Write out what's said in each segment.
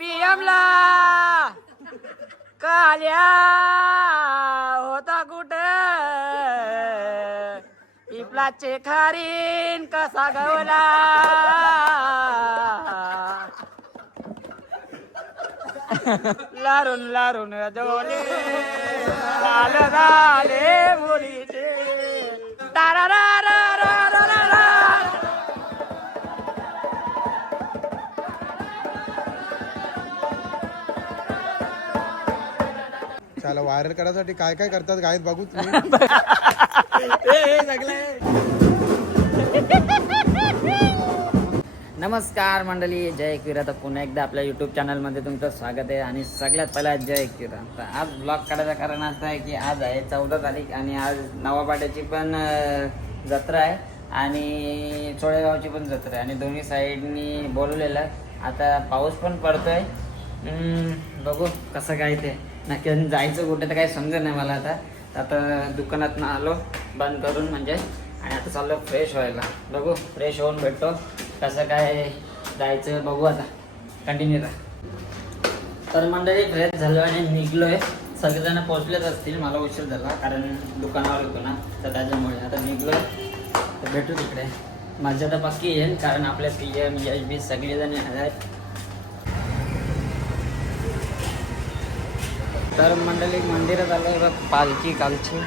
पीएमला काल्या होता पिपलाचे खारीन कसा गवला लारून लारून लाल झाले मुलीचे. त्याला व्हायरल करायसाठी काय काय करतात गायत बघू तुम्ही नमस्कार मंडळी जय किरा. तर पुन्हा एकदा आपल्या युट्यूब चॅनलमध्ये तुमचं स्वागत आहे. आणि सगळ्यात पहिला जय किरा. तर आज ब्लॉग काढायचं कारण असं आहे की आज आहे चौदा तारीख आणि आज नवापाट्याची पण जत्रा आहे. आणि चोळेगावची पण जत्रा आहे. आणि दोन्ही साईडनी बोलवलेलं आहे. आता पाऊस पण पडतोय. बघू कसं काय ते. नक्की जायचं कुठे तर काही समजत नाही मला आता. आता दुकानात आलो बंद करून म्हणजे. आणि आता चाललो फ्रेश व्हायला. बघू फ्रेश होऊन भेटतो. कसं काय जायचं बघू आता. कंटिन्यू राहा. तर मंडळी फ्रेश झालो आणि निघलो आहे सगळेजण पोहोचलेच असतील मला उशीर झाला कारण दुकानावर होतो ना. तर त्याच्यामुळे आता निघलो तर भेटू तिकडे. मजा तर पक्की येईल कारण आपल्या पी एम यश बी सगळेजण आहेत. तर मंडळी मंदिरात आलं आहे बघ पालखी कालची.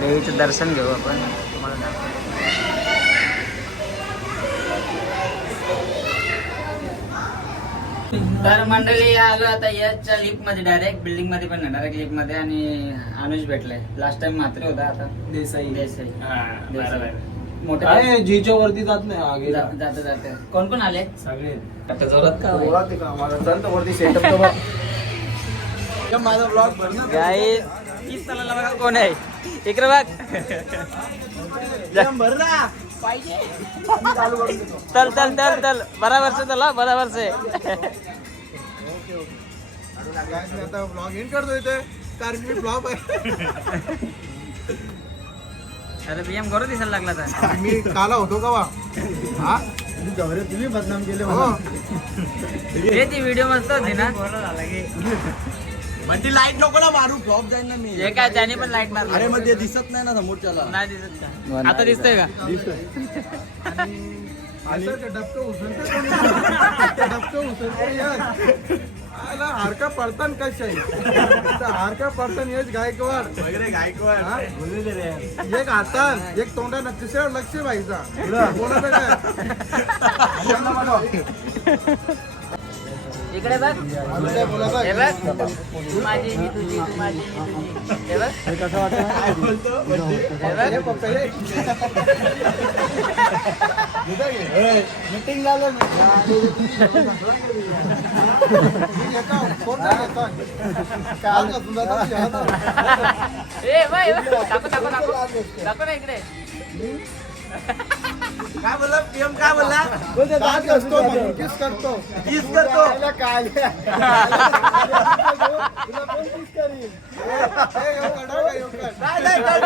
देवीचं दर्शन घेऊ आपण. तुम्हाला. तर मंडळी आलो आता याच्या लिफ्टमध्ये डायरेक्ट बिल्डिंगमध्ये पण डायरेक्ट लिफ्टमध्ये. आणि अनुज भेटलाय. लास्ट टाइम मात्र होता आता. देसाई. देसाई. बरोबर. मोठे जीच्या वरती जात नाही आगे. जात जात. कोण कोण आले? सगळे. आता जोरात का? होय? ओळखते का? आम्हाला चल तर वरती सेटअप माझा ब्लॉग तीस तलाला बघा कोण आहे. इकडे बघ. या भर ना? चल चल चल चल. बराबर से चला बराबर से. आता ब्लॉग इन करतो इथे कारण मी ब्लॉग आहे अरे पीएम करू दिसायला लागला तर मी काला होतो का वा हा? तुम्ही बदनाम केले हो. रे ती व्हिडिओ मस्त होती ना. पण ती लाइट नको ना मारू. फ्लॉप जाईल ना मी. हे काय त्याने पण लाइट मारली. अरे मग ते दिसत नाही ना समोरच्याला. नाही दिसत का? आता दिसतंय का? असं ते डबकं उचलतं डबकं उचलतं हारका पडतान कशाही हारका पडतान यश गायकवाड. वगैरे गायकवाड. एक हातात एक तोंडानं तिसऱ्यावर लक्ष व्हायचा कोणाचं काय? इकडे बघ हे? बघ तू माझी मी तुझी तू माझी मी तुझी हे बघ हे बघ. मीटिंग झालं. ए. दाखव दाखव दाखव दाखव ना इकडे काय बोलला? पीएम काय बोलला? दात घासतो म्हणून किस करतो? किस करतो. तुला काय? तुला कोण किस करील? ह्यो कडा का ह्यो कड? नाही, नाही, नको.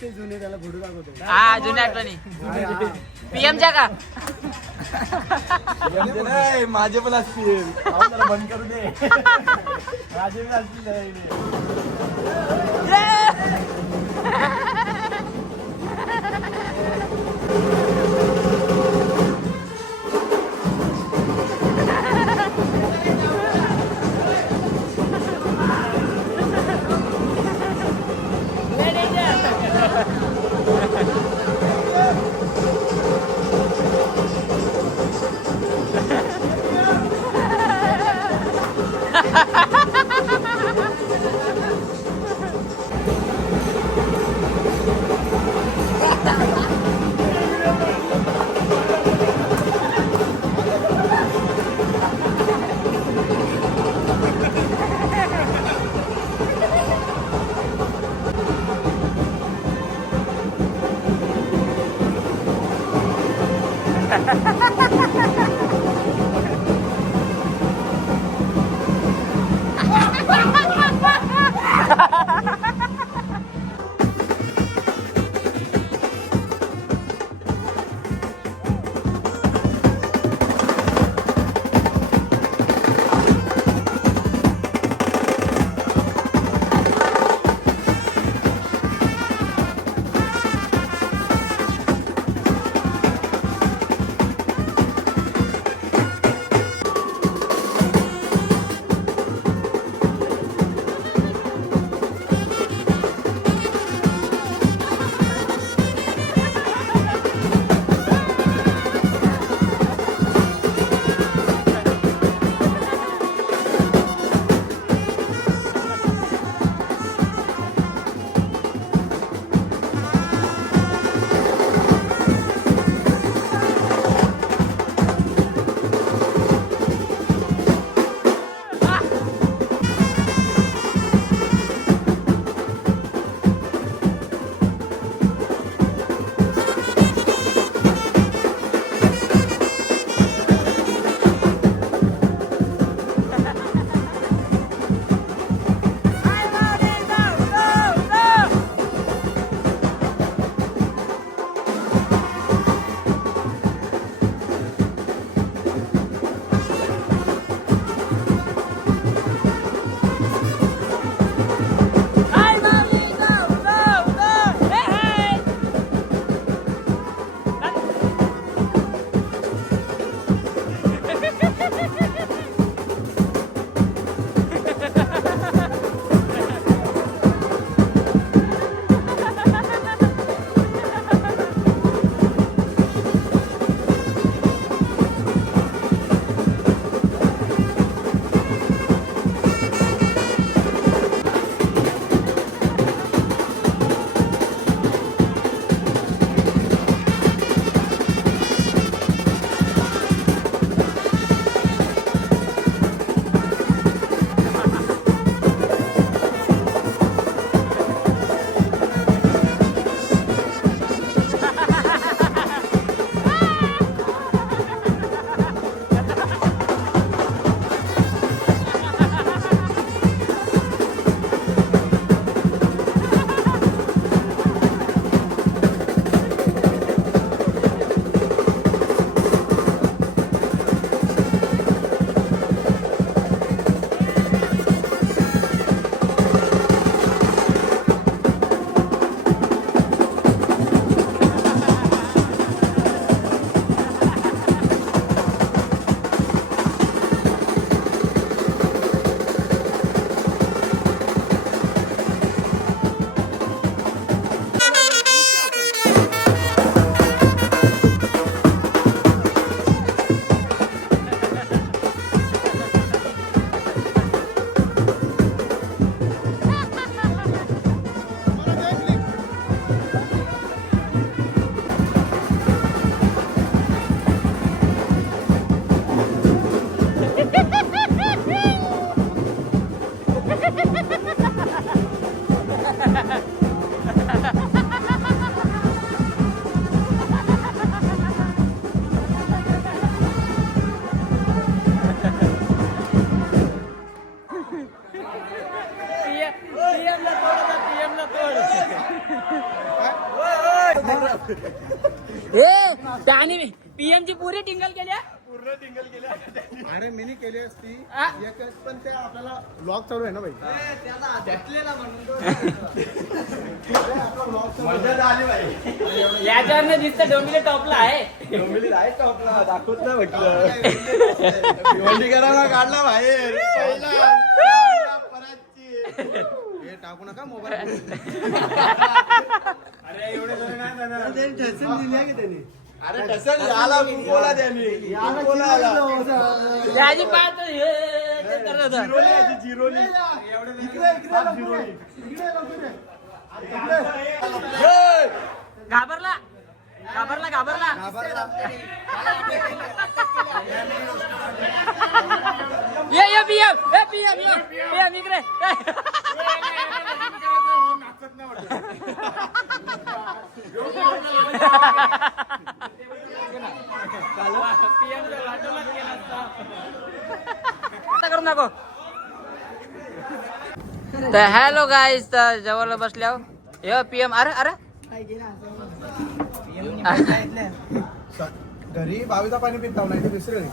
ते जुने त्याला फोटो दाखवतो हा जुन्या आठवणी पीएमच्या का? नाही, माझे पण असतील. जरा बंद करू दे. माझे पण असतील जरा. ब्लॉग चालू आहे ना भाई? मजा तर आली भाई. याच्यावरनं दिसतं डोंबिले टॉपला आहे. डोंबिवलीत आहे का आपला दाखवत नाही म्हटलं. भिवंडीकरांना काढला बाहेर. पहिला. पराची. हे टाकू नका मोबाईल. अरे एवढे जाणार. अरे कसं आला बोला त्यांनी. बोला आला. याची पाहत जिरोली घाबरला. घाबरला घाबरला. ये ये पीएम ए पीएम ये. पीएम इकडे. तर हॅलो गाईज तर जेवायला बसल्या यो पी एम अरे अरे. घरी बावीचा पाणी पिताव नाही दुसरे.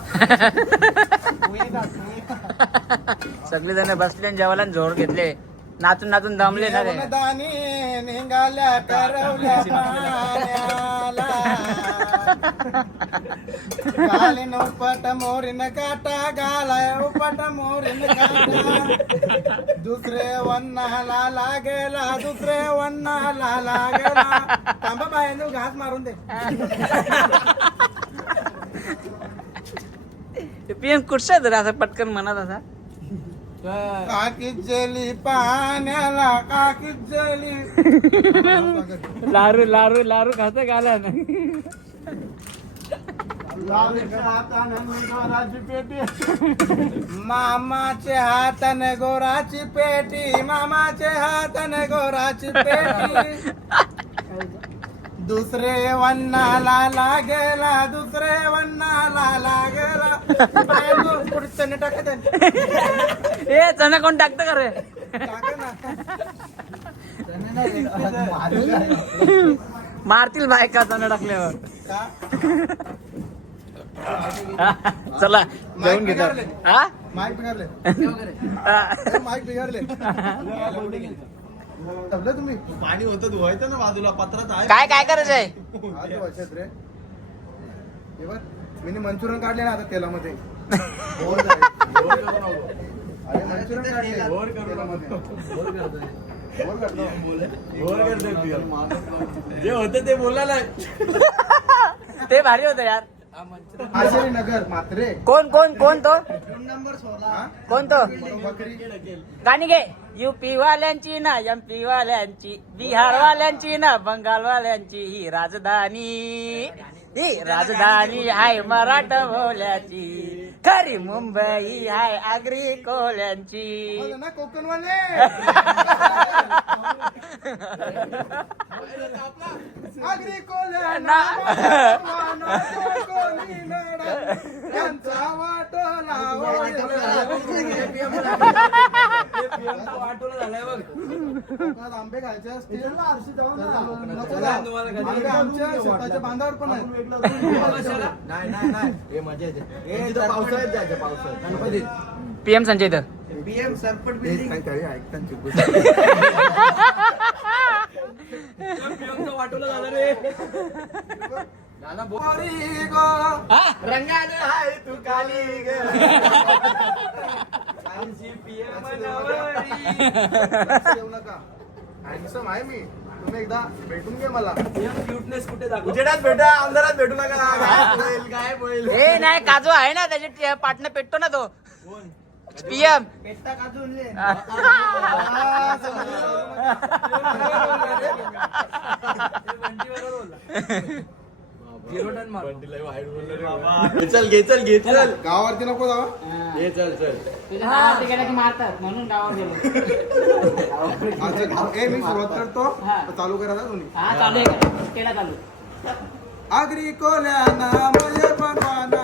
सगळे जण बसले आणि जेवायला झोड घेतले. नाचून नाचून दमले ना रे. दानी निघाल्या करवल्या घालीन उपट मोरीन काटा घालाय उपट मोरीन काटा. दुसरे वन्नाला लागेला दुसरे वन्नाला लागेला. थांबा बाहेर घास मारून दे. पी एम कुठच्या रे असं पटकन म्हणत असा काकी जली पाण्याला काकी जली. लारू लारू लारू खात घाला ना मामाचे हाताने गोराची पेटी मामाचे हाताने गोराची पेटी. दुसरे वन्नाला लागेला दुसरे वन्नाला लागेला. पुढचं टाकत ए चणा कोण टाकतं का रे? मारतील बायका चणा टाकल्यावर. चला जेवून घेतात हा माईक बिघडले. माईक बिघडले. तबले तुम्ही? पाणी होतं धुवायचं ना बाजूला पत्रात आहे. काय काय करायचं आहे? आज वर्षात रे. मी मंचुरियन काढले ना आता तेलामध्ये. अरे मंचुरियन काढले. करतो. जे होतं ते बोलायला. ते भारी होतं यार. आशिरी नगर मात्रे. कोण कोण कोण तो? कोण तो? गाणी घे. युपी वाल्यांची ना एम पी वाल्यांची बिहार वाल्यांची ना बंगाल वाल्यांची ही राजधानी. ही राजधानी आहे मराठा बोल्याची. खरी मुंबई आहे आगरी कोल्यांची. कोकणवाले. आगरी कोल्या ना. नावानं कोणी नडा. त्यांचा वाटोला कोकणात आंबे खायचे असतील नको जा. आंबे आमच्या शेताच्या बांधावर पण आहेत नाही नाही नाही हे मजा येते हे तिथं पावसाळ्यात जायचं पावसाळ्यात गणपतीत पीएम संजय इथं पीएम सरपट चुकून. वाटवलं झालं रे. पोरी गो, रंगाने हाय तू काली ग. लक्ष देऊ नका. हँडसम आहे मी. तुम्ही एकदा भेटून घे मला. उजेडात भेटा अंधारात भेटू नका. गायब होईल गायब होईल. ए नाही काजू आहे ना त्याचे पाटणं पेटतो ना तो. पीएम चल घे चल घे चल गावावरती नको जावा घे चल चल मारतात म्हणून ए मी सुरुवात करतो. चालू करा ना तुम्ही हा चालू आहे केला चालू. आगरी कोल्या नामये भगवाना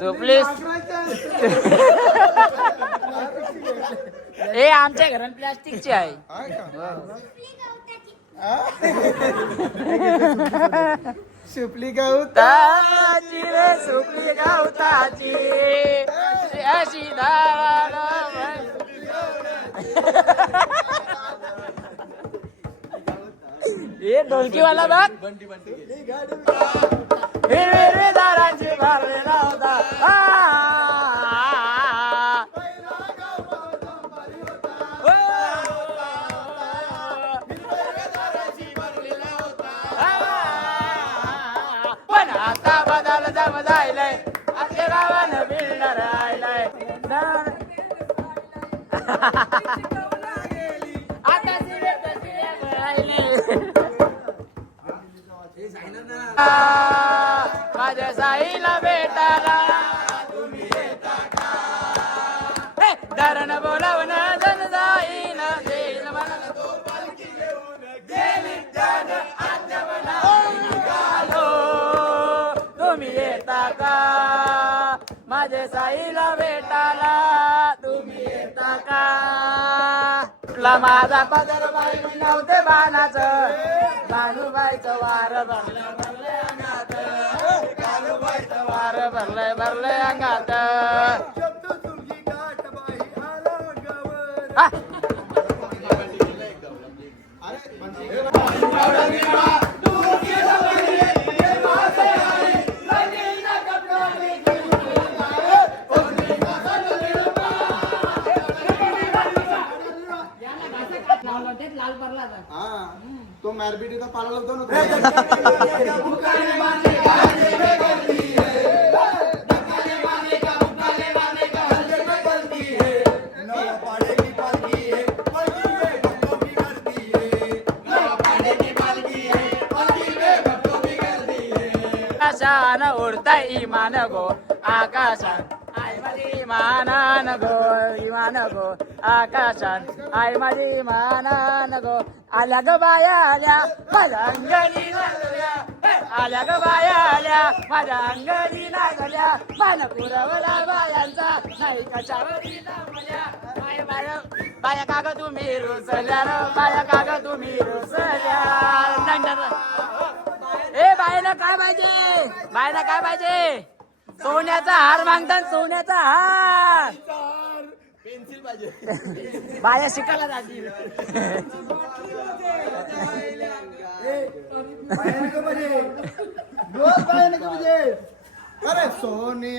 सुपली ए आमच्या घरात प्लास्टिकची आहे? सुपली गवत. ताची रे सुपली गावताची. अशी दाराला हे ढोलकीवाला बघ हिरवे दारांची भरलेला होता माझ्या साईला भेटाला हे, धरण बोलावण जन देईल तो पालखी घेऊन. गेली जन आजच्या निघालो. तुम्ही येता का? माझ्या साईला भेटाला तुम्ही येता का? तुला माझा पदर बाई नव्हते बाणाच. बाणूबाईचं वार भरलं भरलंय अंगात. कालूबाईचं वार भरलंय भरलंय अंगात. शब्द तुझी गाठ बाई आला गवर हा. तो मॅरबिटीचा पाला होतो. ना आकाशान उडता इमान गो आकाशान आय माझी इमानान गो इमान गो आकाशान आय माझी इमानान गो. आल्या ग बाया आल्या माझ्या अंगणी लागल्या आल्या ग बाया आल्या माझ्या अंगणी लागल्या मान पुरवला बायांचा नाही कशावरी लावल्या बाया बाया काग तुम्ही रुसल्या र? बाया काग तुम्ही रुसल्या? ए बायला काय पाहिजे? बायला काय पाहिजे? सोन्याचा हार मागतात सोन्याचा हार. पेन्सिल पाहिजे बाया शिकायला जातील.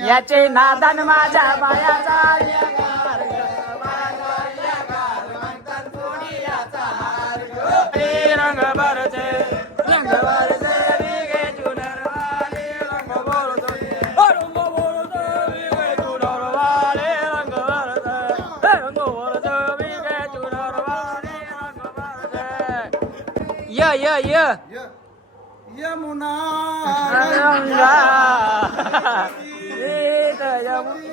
याचे नादान माझ्या बायाचा. य य य य- यमुना रंगा एक यमुना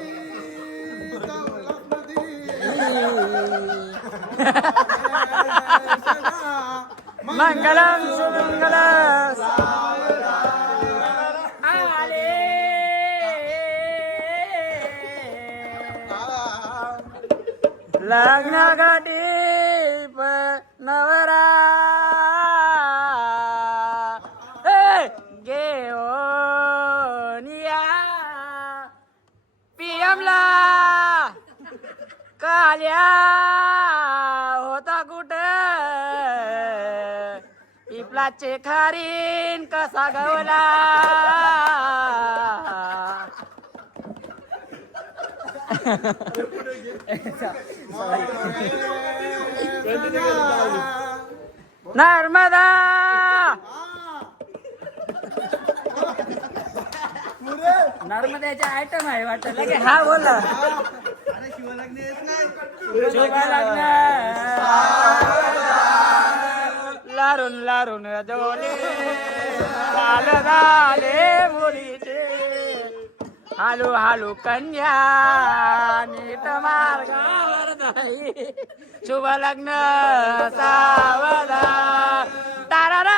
मंगलम सुमंगल आले लग्न गाठी नवरा पिपलाचे खारीन कसा गवला. नर्मदा. नर्मद्याचे आयटम आहे वाटतं. लगे हा बोला. शोभा लग्न అరుణ్ అరుణ్ జోలి రాలే మురిచే હાલો હાલો કન્યા ને તમાર શુભ લગ્ન સાવલા તારા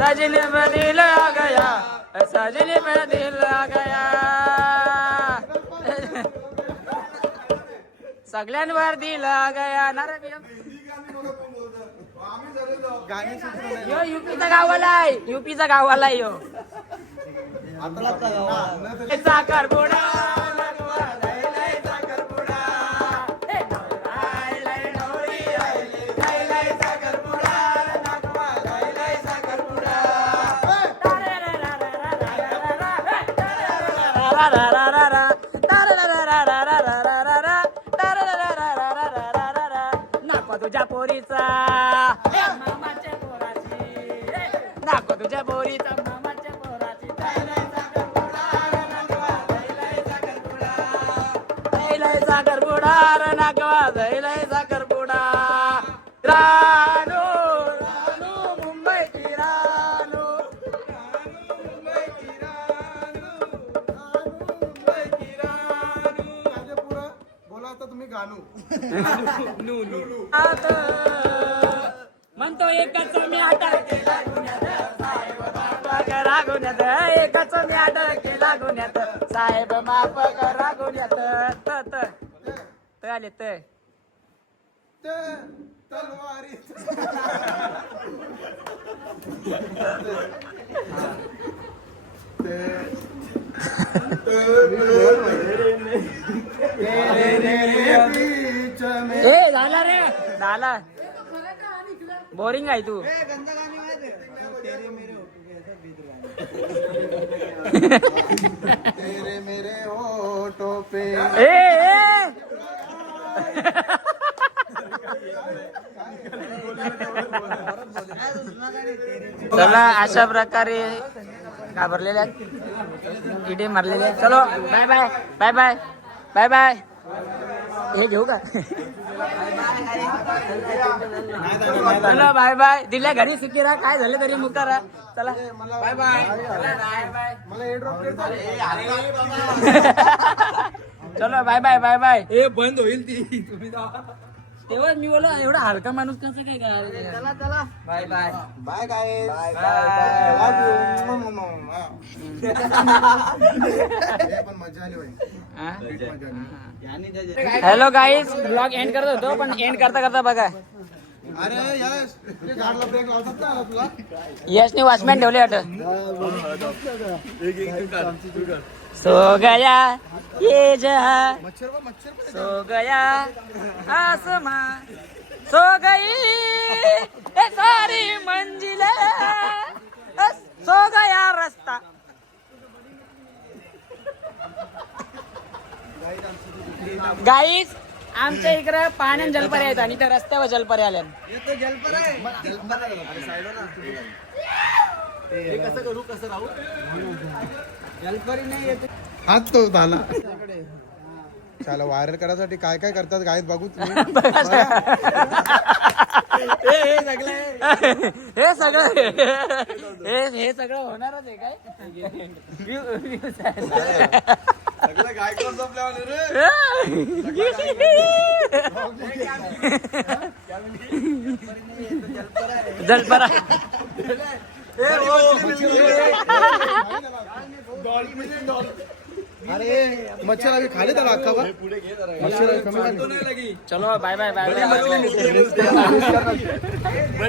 सजने में दिल आ गया सजने में दिल आ गया सगळ्यांवर दिल आ गया नारळ यो युपीचा गावाला आहे युपीचा गावाला यो साखर बोडा नको तुझ्या पोरीचा. मामाच्या पोराची. नको तुझ्या पोरीचा. मामाच्या पोराची. साखर बुडार नाकवा दैलय साखर बुडा गाणू आत म्हणतो एकच मी अटक केला करा गुन्ह्यात एकच मी अटक केला गुन्ह्यात साहेब माफ करा गुन्ह्यात त त त आले त ते तलवारी में ए झाला रे झाला बोरिंग आहे तू तेरे मेरे होठों पे। ए ए। चला अशा प्रकारे घाबरलेल्या किडे मारलेले चलो bye bye bye bye bye bye हे घेऊ का? चला बाय बाय दिल्या घरी सुखीरा काय झालं तरी मुकारा चला. बाय बाय बाय बाय मला एड्रॉप देता चलो बाय बाय बाय बाय हे बंद होईल ती. तुम्ही तेव्हा मी बोला एवढा हलका माणूस कसं काय काय चला चला बाय बाय बाय गाय पण मजा आली बाई हॅलो गाईज ब्लॉग एंड करत होतो पण एंड करता करता बघा यशने वॉचमॅन ठेवले वाट सो गया ये जहा। सो गया आसमां। सो गई ये सारी मंजिल। सो गया रस्ता। गाईस आमच्या इकडे पाण्यात जलपरे आहेत आणि त्या रस्त्यावर जलपरे आल्या हाच तो झाला चला व्हायरल करायसाठी काय काय करतात गायत बघू हे सगळं हे हे सगळं होणारच आहे काय जलपरा अरे मच्छर अभी खा लेता रखा हुआ मच्छर चलो बाय बाय बाय